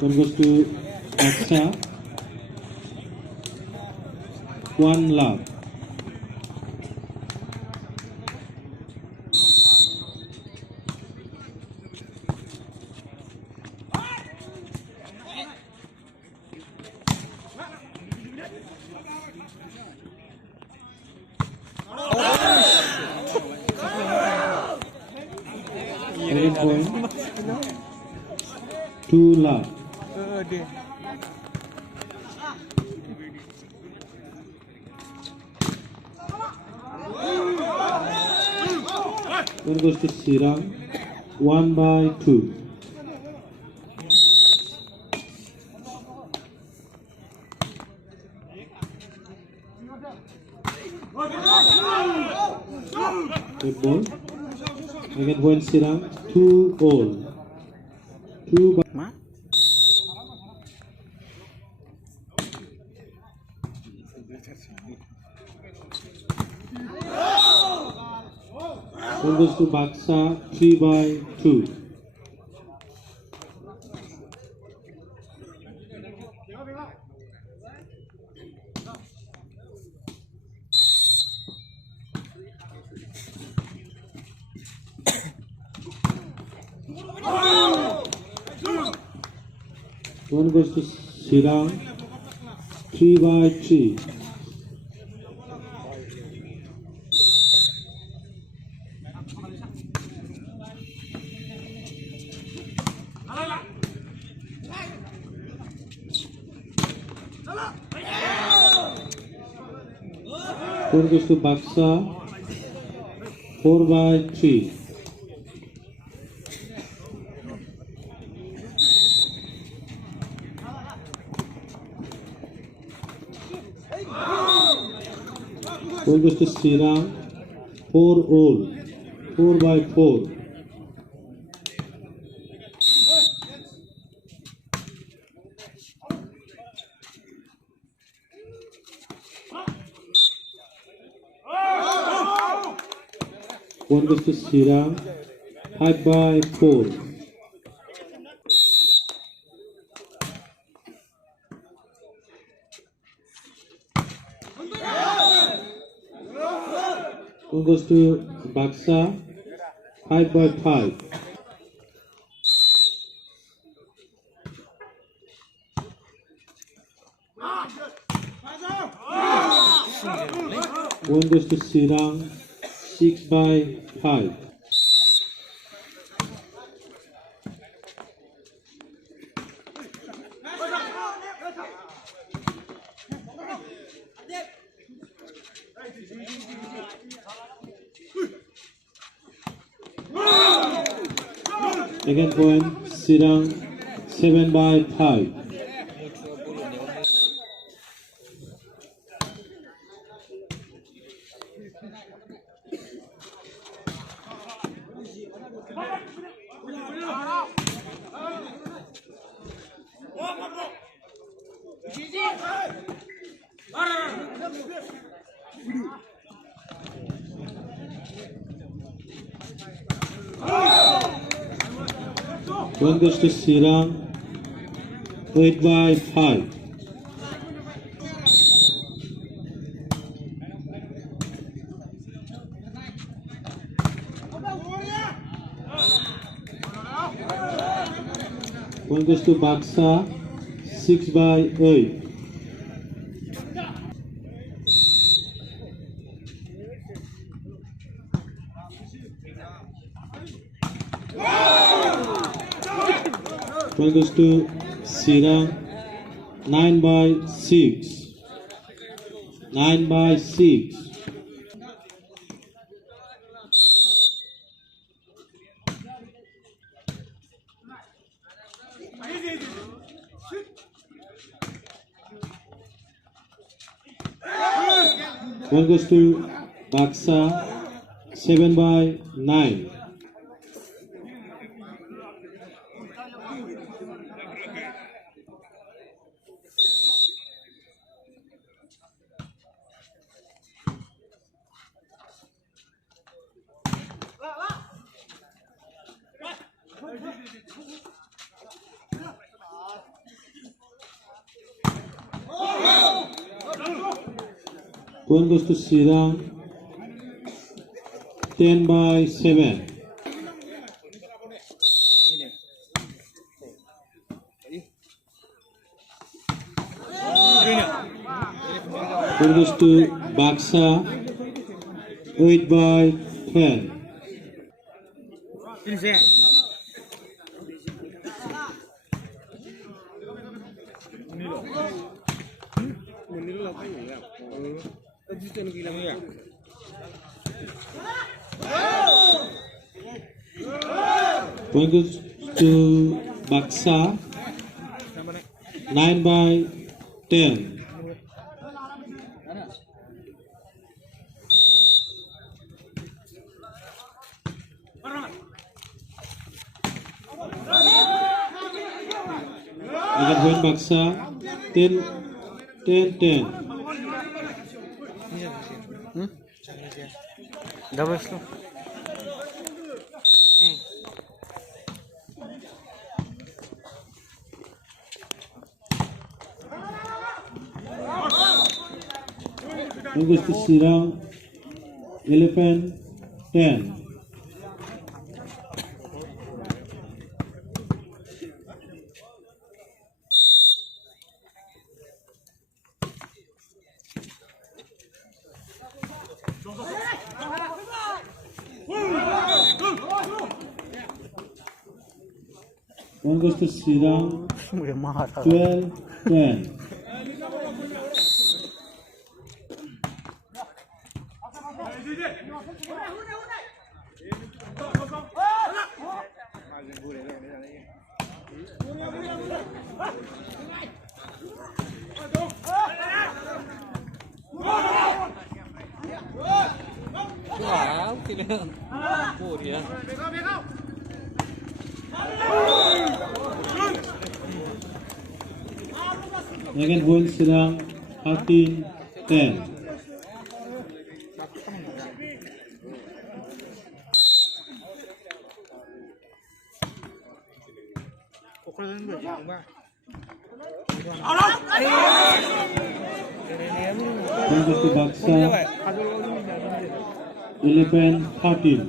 One goes to Aksha. 1 lakh. Second point, 2 lakh. One goes to Sirang, 1/2. Good ball. Again point Sirang, 2-all. 2 by One goes to Baksa, 3/2. One goes to Sirang, 3/3. One goes to Baksa, 4/3. One goes to Sirang, 4-all. 4/4. One goes to Sirang, 5/4. One goes to Baksa, 5/5. One goes to Sirang, 6/5. Second point, Sirang, 7/5. One goes to Sirang, 8/5. One goes to Baksa, 6/8. One goes to Sirang, 9/6. 9/6. One goes to Baksa, 7/9. Point goes to Sirang. 10/7. Point goes to Baksa. 8/10. Point goes to Baksa. 9/10. Again point Baksa. 10/10. Double slow. Point goes to Sirang. 11/10. Point goes to Sirang. 12/10. Wow, tidak. Oh dia. Again point Sirang. 13/10. Point goes to Baksa. 11/13.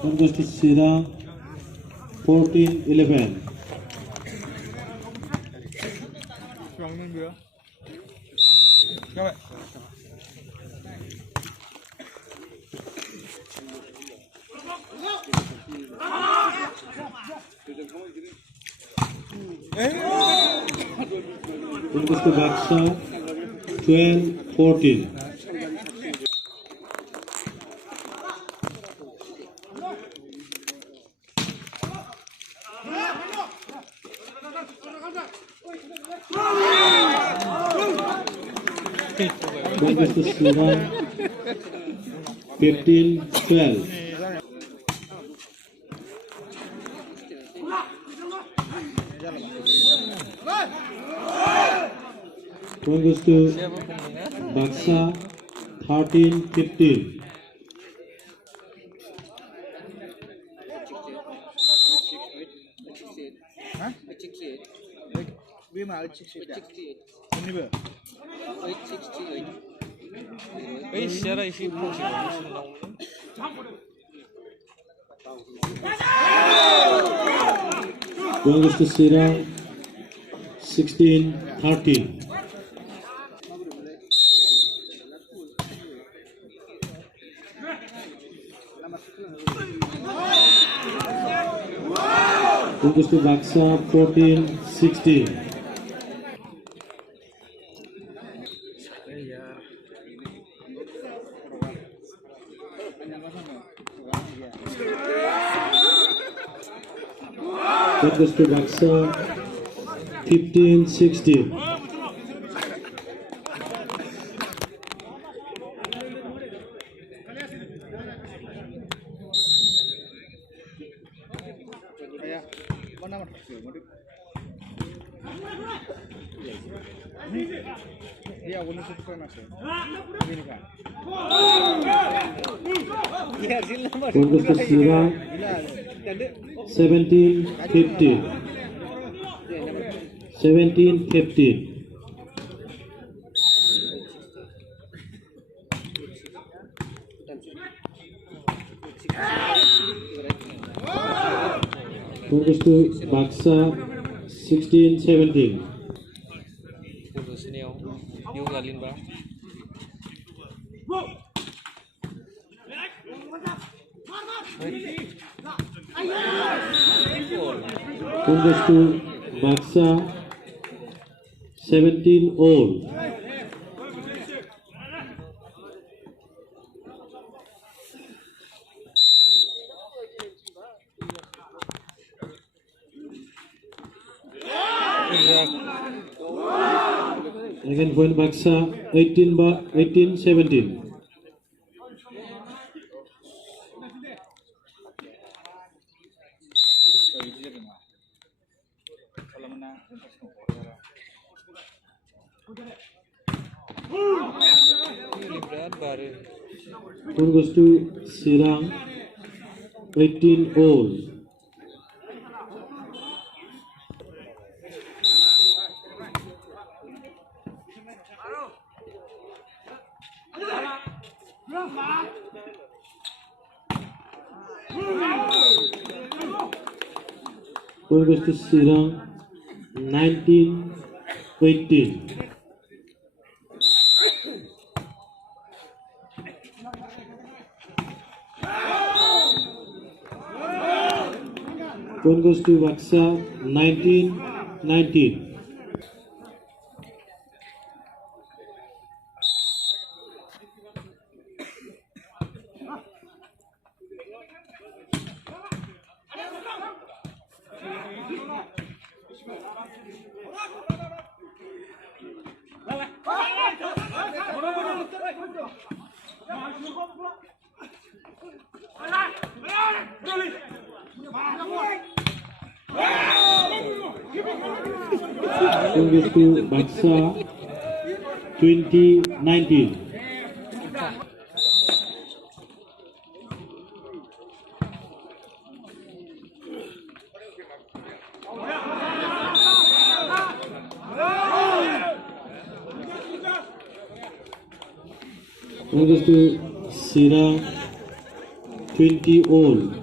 Point goes to Sirang. 14/11. Point goes to Baksa. 12/14. Point goes to Sirang. 15/12. Point goes to Baksa. 13/15. Secara isi fungsi Point goes to Sirang. 16/13. Point goes to Baksa. 14/16. Point goes to Baksa. 15/16. Dia awalnya itu kan masih. Ini kan. Point goes to Sirang. 17-15. 17-15. Point goes to Baksa. 16-17. Putus sini yung galin ba? Point goes to Baksa. 17-all. Again point Baksa. 18-17. Kalau menang, Liburan baru. Point goes to Sirang. 18-all. Point goes to Sirang. 19-18. Point goes to Baksa. 19-19. Point goes to Baksa. 20-19. Point goes to Sirang. 20-all.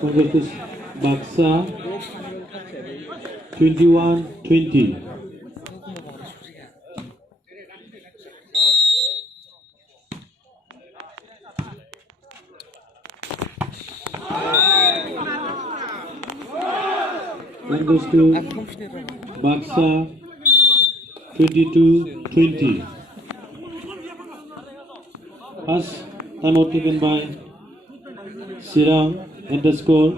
Point goes to Baksa. 21-20. Point goes to Baksa. 22-20. Pass timeout taken by Sirang at the score.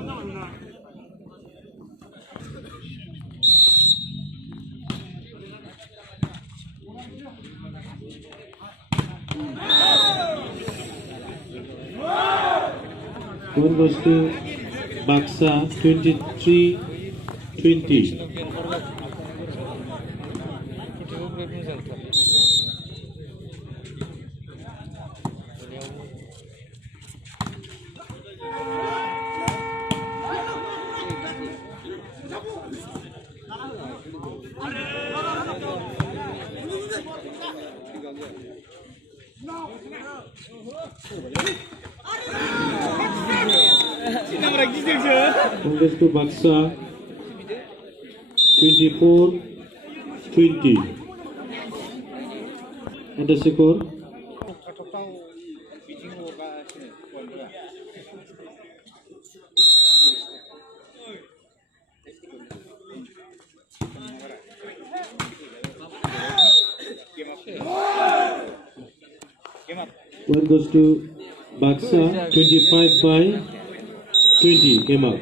Point goes to Baksa. 23-20. Point goes to Baksa. 24-20. And the score. atau tahu biji moga sini kontra. Game up. One goes to Baksa, 25-20. Game up.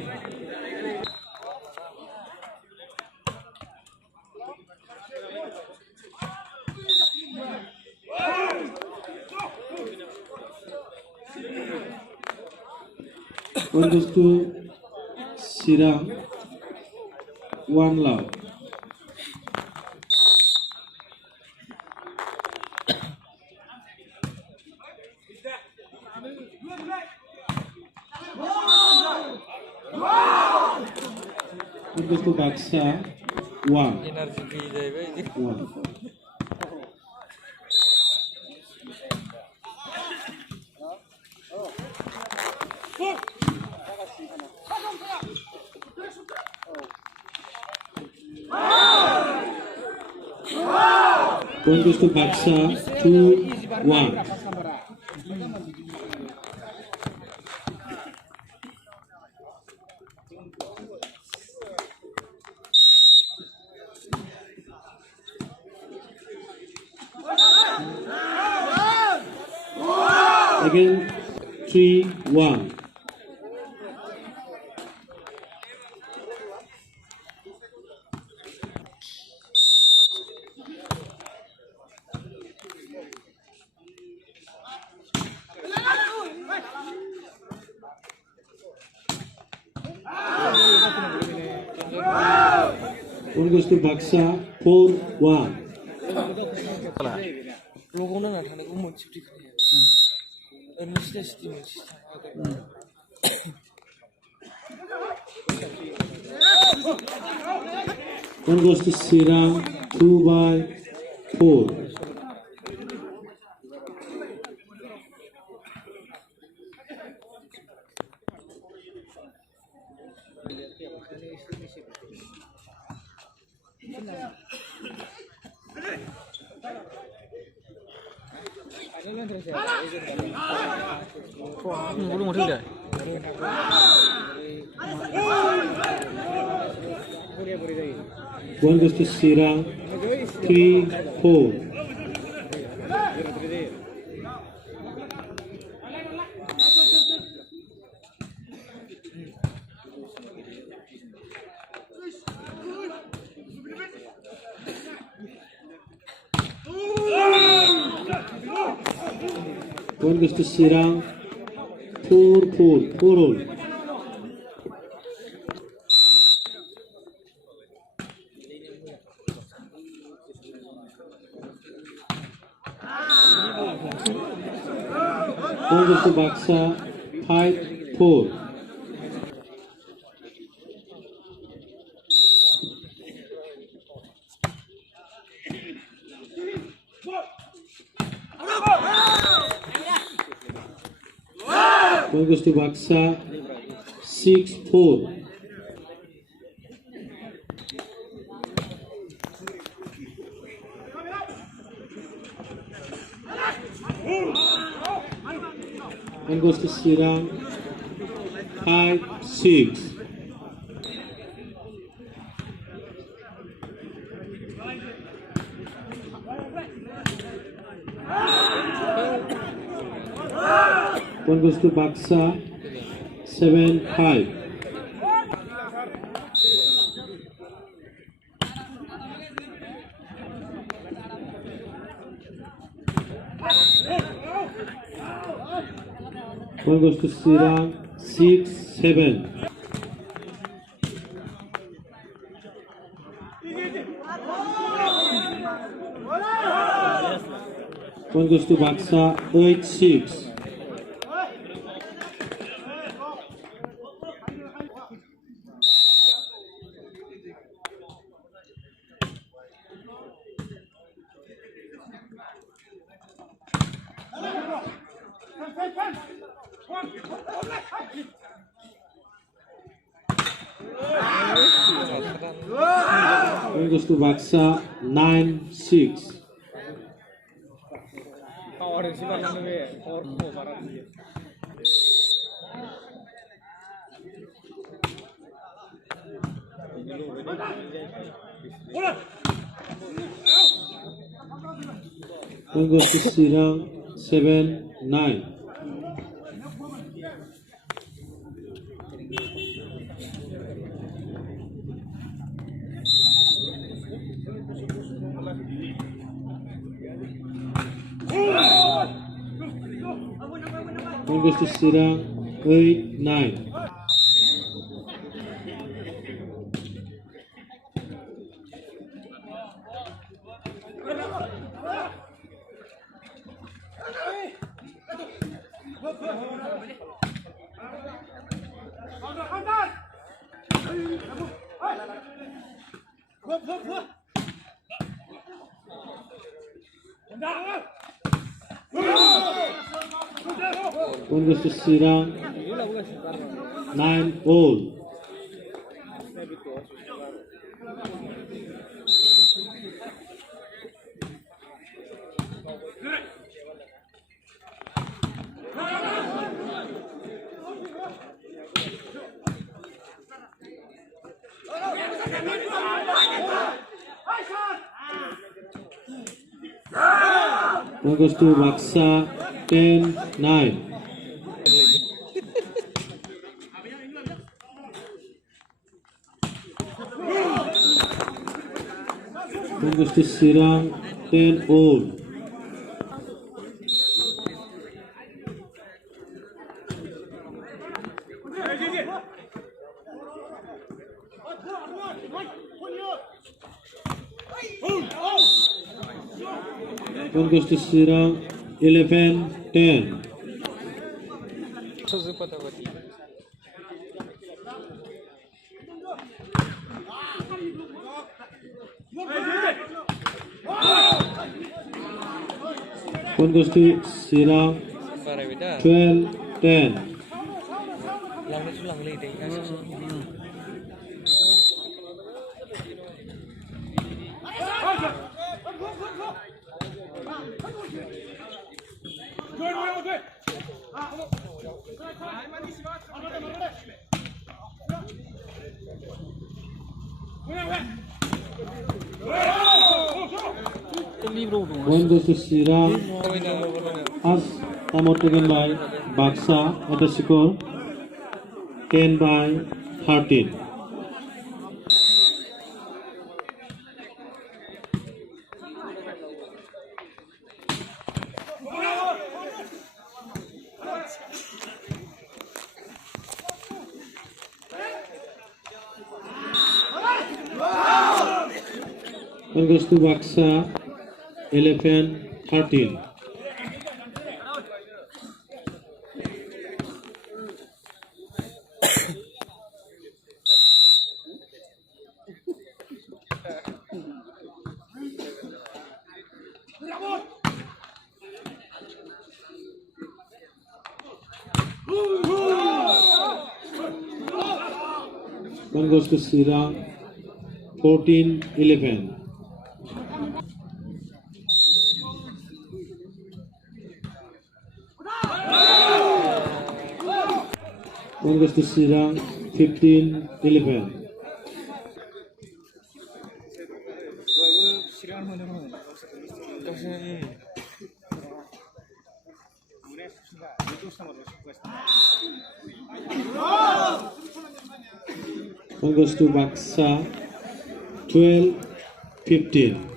One goes to Sirang, 1 love. One goes to Baksa, 1. Energy free जाएगा ये 1. One goes to Baksa, 2-1. Again, 3-1. One goes to Baksa, 4-1. लोगों ने ना थाने को मुंशी दिखाया और Munshi One goes to Sirang, 2-4. belum mau tidak One goes to Sirang, 3-4. One goes to Sirang, 4-4, 4-all. One goes to Baksa, 5-4. One goes to Baksa, 6-4. One goes to Sirang, 5-6. One goes to Baksa, 7-5. One goes to Sirang, 6-7. One goes to Baksa, 8-6. One goes to Baksa, 9-6. Power is equal to the power of Bharat. Point goes to Sirang, 7-9. Point goes to Sirang, 8-9. Point goes to Sirang, 9-all. Point goes to Baksa, 10-9. Point goes to Sirang, 10-all. Point goes to Sirang, 11-10. Suzupatawati. Point goes to Sirang, Para beda. 12-10. Lang na lang late ay kaso. Point goes to Sirang. As time out taken by Baksa at the score 10-13. Point goes to Baksa, 11-13. One goes to Sirang, 14-11. One goes to Sirang, 15-11. Kasi One goes to Baksa, 12-15.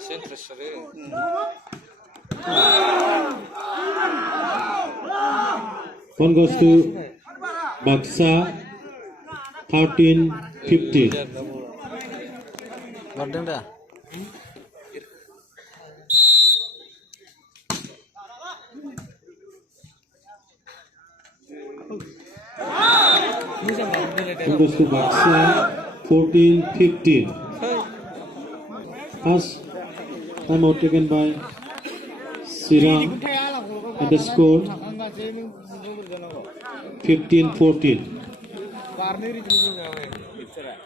kasi interest rin. One goes to Baksa, 13-15. Gordon dah. One goes to Baksa, 14-15. Pass time out taken by Sirang at the score 15-14. Arne itu juga apa? Bicara.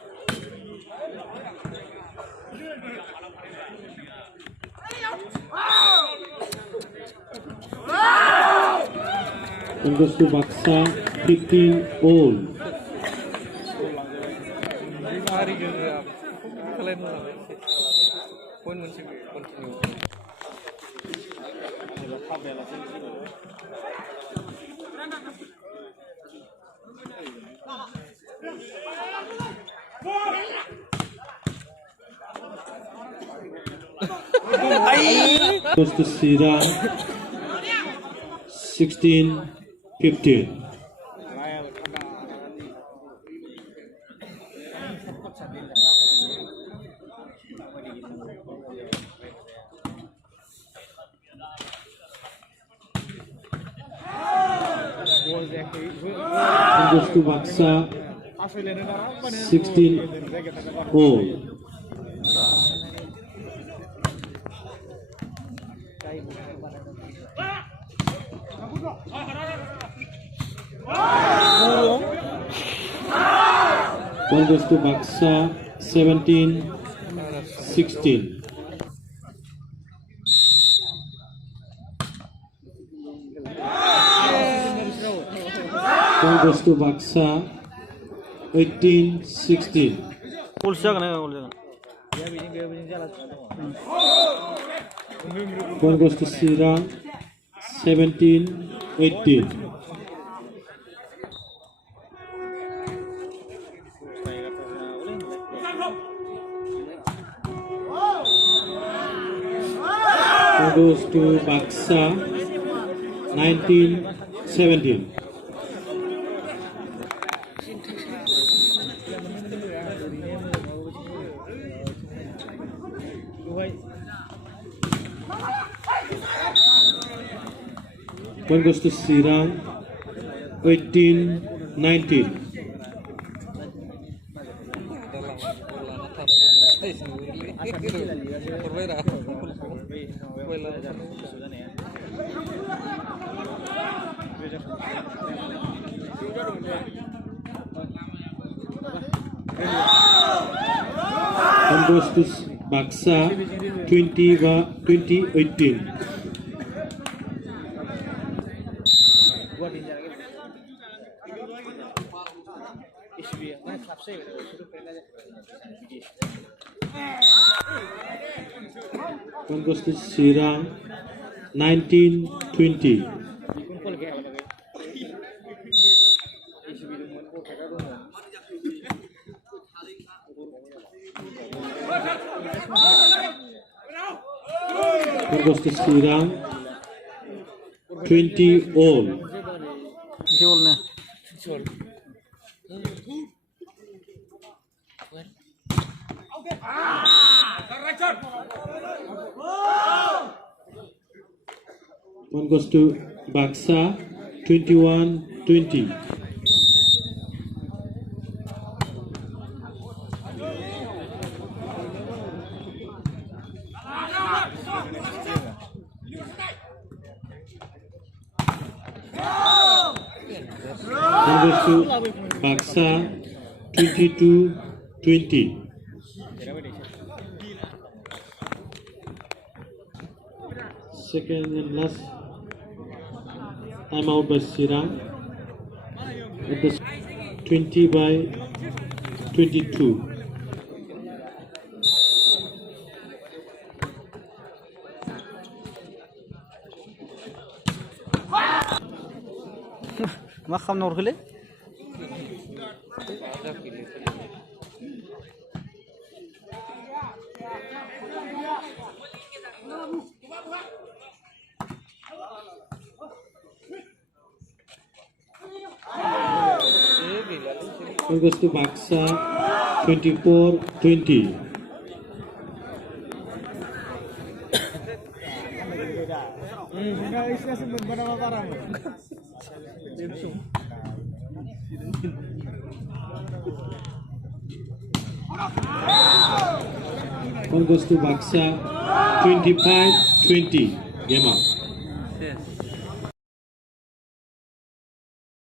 One goes to Baksa 15 all. Hari juga kalian pun continue. Goes to Sira 16-15. And goes to Baksa 16 all. One goes to Baksa 17-16. One goes to Baksa 18-16. One goes to Sira 17-18. One goes to Baksa 19-17. One goes to Sirang 18-19. One goes to Baksa 20-18. One goes to Sirang 19-20. One goes to Sirang 20 all. One goes to Baksa 21-20. One goes to Baksa 22-20. Second and last time out by Sirang at the 20-22. मा खालामनो हरखोलै One goes to Baksa 24-20. One goes to Baksa 25-20. Game out. Yes.